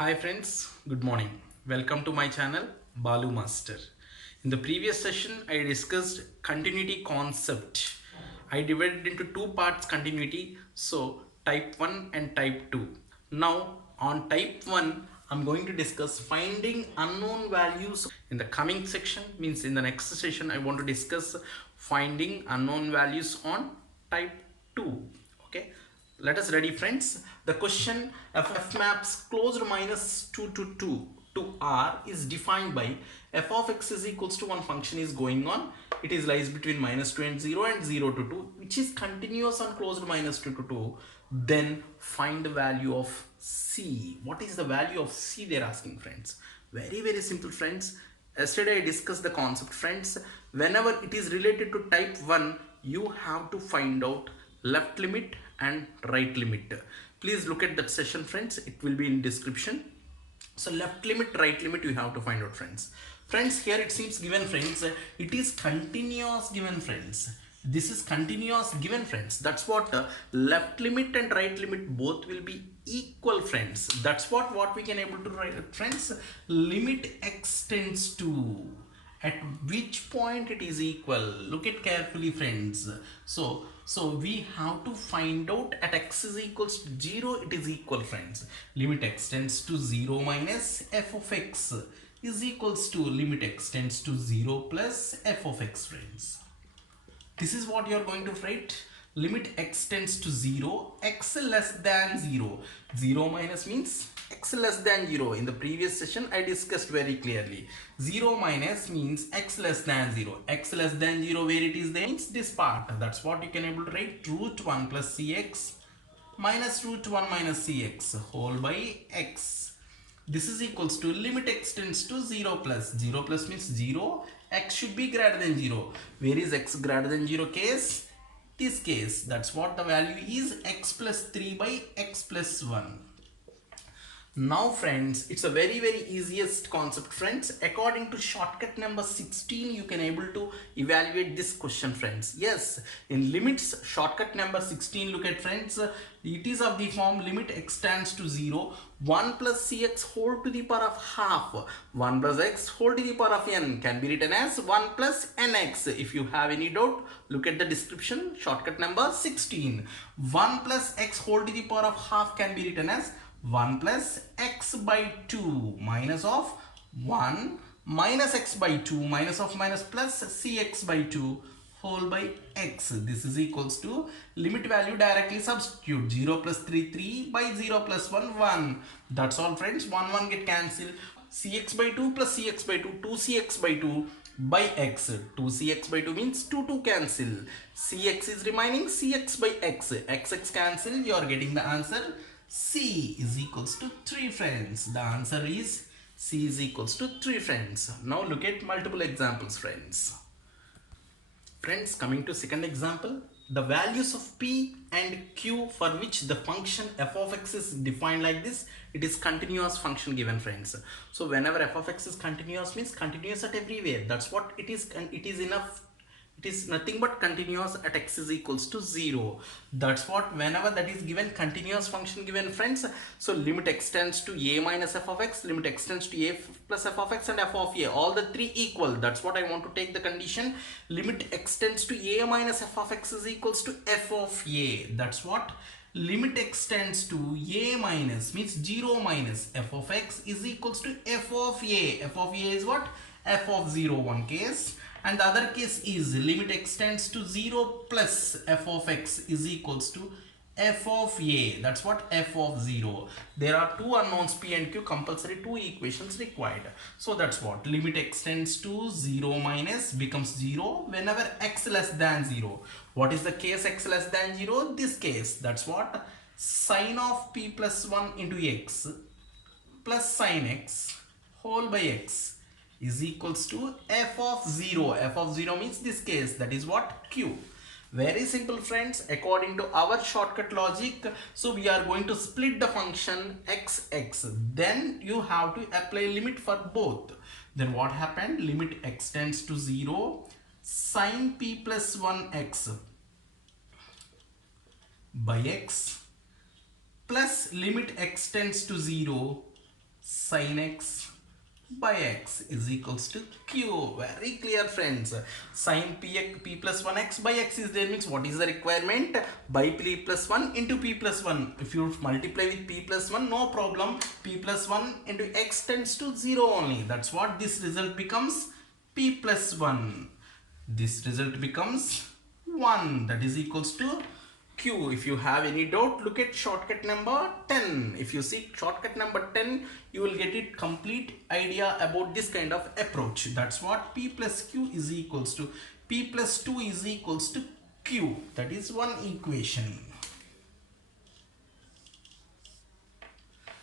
Hi friends, good morning. Welcome to my channel Balu Master. In the previous session, I discussed continuity concept. I divided into two parts continuity, so type 1 and type 2. Now on type 1, I'm going to discuss finding unknown values. In the coming section, means in the next session, I want to discuss finding unknown values on type 2. Okay, let us ready friends. The question f maps closed minus 2 to 2 to r is defined by f of x is equals to one function is going on. It is lies between minus 2 and 0 and 0 to 2, which is continuous on closed minus 2 to 2. Then find the value of c. What is the value of c, they're asking friends. Very simple friends. Yesterday I discussed the concept friends. Whenever it is related to type 1, you have to find out left limit and right limit. Please look at that session friends, it will be in description. So left limit, right limit, you have to find out friends. Here it seems given friends, it is continuous given friends. This is continuous given friends. That's what left limit and right limit both will be equal friends. That's what we can able to write friends. Limit x tends to, at which point it is equal. Look at carefully friends. So we have to find out at x is equals to 0 it is equal friends. Limit x tends to 0 minus f of x is equals to limit x tends to 0 plus f of x friends. This is what you are going to write. Limit x tends to 0, x less than 0. 0 minus means x less than 0. In the previous session I discussed very clearly. 0 minus means x less than 0. X less than 0, where it is there means this part. That's what you can able to write. Root 1 plus cx minus root 1 minus cx whole by x. This is equals to limit x tends to 0 plus. 0 plus means 0. X should be greater than 0. Where is x greater than 0 case? This case. That's what the value is. X plus 3 by x plus 1. Now friends, it's a very easiest concept friends. According to shortcut number 16, you can able to evaluate this question friends. Yes, in limits shortcut number 16, look at friends, it is of the form limit x tends to 0, 1 plus cx whole to the power of half, 1 plus x whole to the power of n can be written as 1 plus nx. If you have any doubt, look at the description, shortcut number 16. 1 plus x whole to the power of half can be written as 1 plus x by 2 minus of 1 minus x by 2 minus of minus plus cx by 2 whole by x. This is equals to limit value directly substitute. 0 plus 3 3 by 0 plus 1 1. That's all friends. 1 get cancelled. Cx by 2 plus cx by 2 2cx by 2 by x. 2cx by 2 means 2 cancel. Cx is remaining, cx by x. X cancel, you are getting the answer. C is equals to 3 friends. The answer is C is equals to 3 friends. Now look at multiple examples friends. Friends, coming to second example, the values of P and Q for which the function f of x is defined like this, it is continuous function given friends. So whenever f of x is continuous means continuous at everywhere. That's what it is, and it is enough. It is nothing but continuous at x is equals to 0. That's what whenever that is given continuous function given friends. So limit x tends to a minus f of x, limit x tends to a plus f of x and f of a, all the three equal. That's what I want to take the condition. Limit x tends to a minus f of x is equals to f of a. That's what limit x tends to a minus means 0 minus f of x is equals to f of a. F of a is what? F of 0 one case, and the other case is limit x tends to 0 plus f of x is equals to f of a. That's what f of 0. There are two unknowns p and q, compulsory two equations required. So that's what limit x tends to 0 minus becomes 0 whenever x less than 0. What is the case x less than 0? This case. That's what sine of p plus 1 into x plus sine x whole by x is equals to f of 0. F of 0 means this case, that is what? Q. Very simple friends, according to our shortcut logic. So we are going to split the function x. Then you have to apply limit for both. Then what happened? Limit x tends to 0, sine p plus 1x by x plus limit x tends to 0, sin x by x is equals to q. Very clear, friends. Sin p plus 1x by x is there, means what is the requirement? By p plus 1 into p plus 1. If you multiply with p plus 1, no problem. P plus 1 into x tends to 0 only. That's what this result becomes, p plus 1. This result becomes 1, that is equals to q. If you have any doubt, look at shortcut number 10. If you see shortcut number 10, you will get it complete idea about this kind of approach. That's what p plus q is equals to. P plus 2 is equals to q. That is one equation.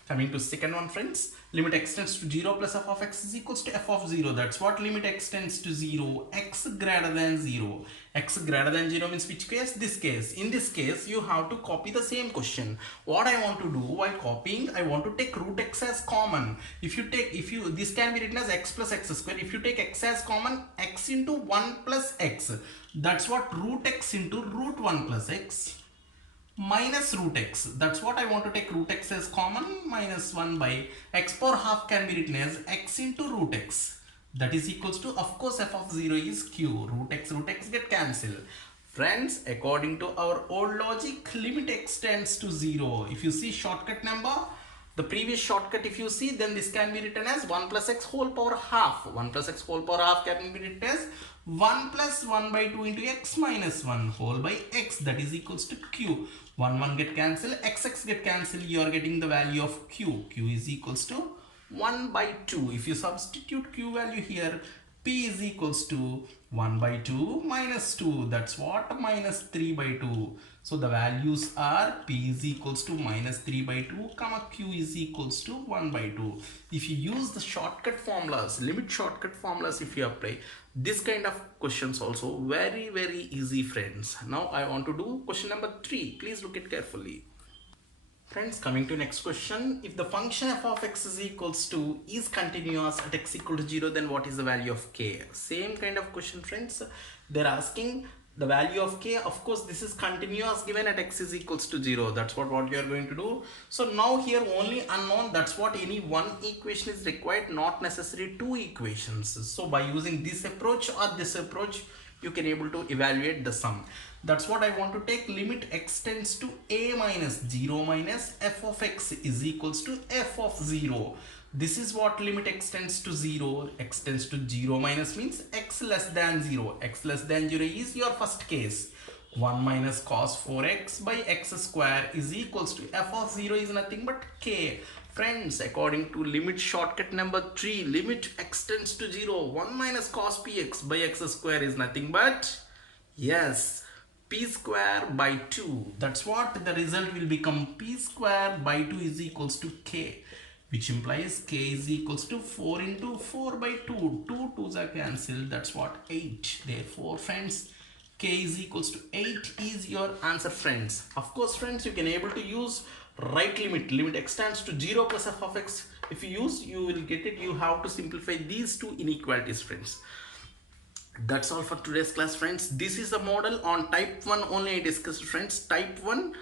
Coming to second one, friends, limit x tends to 0 plus f of x is equals to f of 0. That's what limit x tends to 0, x greater than 0. X greater than 0 means which case? This case. In this case, you have to copy the same question. What I want to do while copying, I want to take root x as common. This can be written as x plus x square. If you take x as common, x into 1 plus x. That's what root x into root 1 plus x minus root x. That's what I want to take root x as common, minus 1 by x power half can be written as x into root x. That is equals to, of course, f of 0 is q. Root x get cancelled. Friends, according to our old logic, limit x tends to 0. If you see shortcut number, the previous shortcut, if you see, then this can be written as 1 plus x whole power half. 1 plus x whole power half can be written as 1 plus 1 by 2 into x minus 1 whole by x. That is equals to q. 1 get cancelled, x get cancelled. You are getting the value of q. Q is equals to 1 by 2. If you substitute q value here, p is equals to 1 by 2 minus 2. That's what? Minus 3 by 2. So the values are p is equals to minus 3 by 2 comma q is equals to 1 by 2. If you use the shortcut formulas, limit shortcut formulas, if you apply, this kind of questions also very easy, friends. Now I want to do question number 3. Please look at carefully. Friends, coming to next question. If the function f of x is equals to is continuous at x equal to 0, then what is the value of k? Same kind of question, friends. They're asking the value of k. Of course, this is continuous given at x is equals to 0. That's what you are going to do. So now here only unknown. That's what any one equation is required, not necessary two equations. So by using this approach or this approach, you can able to evaluate the sum. That's what I want to take. Limit x tends to a minus 0 minus f of x is equals to f of 0. This is what limit x tends to 0. X tends to 0 minus means x less than 0. X less than 0 is your first case. 1 minus cos 4x by x square is equals to f of 0 is nothing but k. Friends, according to limit shortcut number 3, limit x tends to 0. 1 minus cos px by x square is nothing but, yes, p square by 2. That's what the result will become. P square by 2 is equals to k, which implies k is equals to 4 into 4 by 2. 2 2's are cancelled. That's what? 8. Therefore, friends, k is equals to 8 is your answer, friends. Of course, friends, you can able to use right limit. Limit x tends to 0 plus f of x. If you use, you will get it. You have to simplify these two inequalities, friends. That's all for today's class, friends. This is the model on type 1 only I discussed, friends. Type 1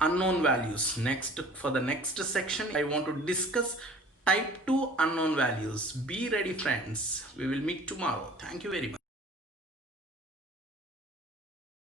unknown values. Next, for the next section, I want to discuss type 2 unknown values. Be ready, friends. We will meet tomorrow. Thank you very much.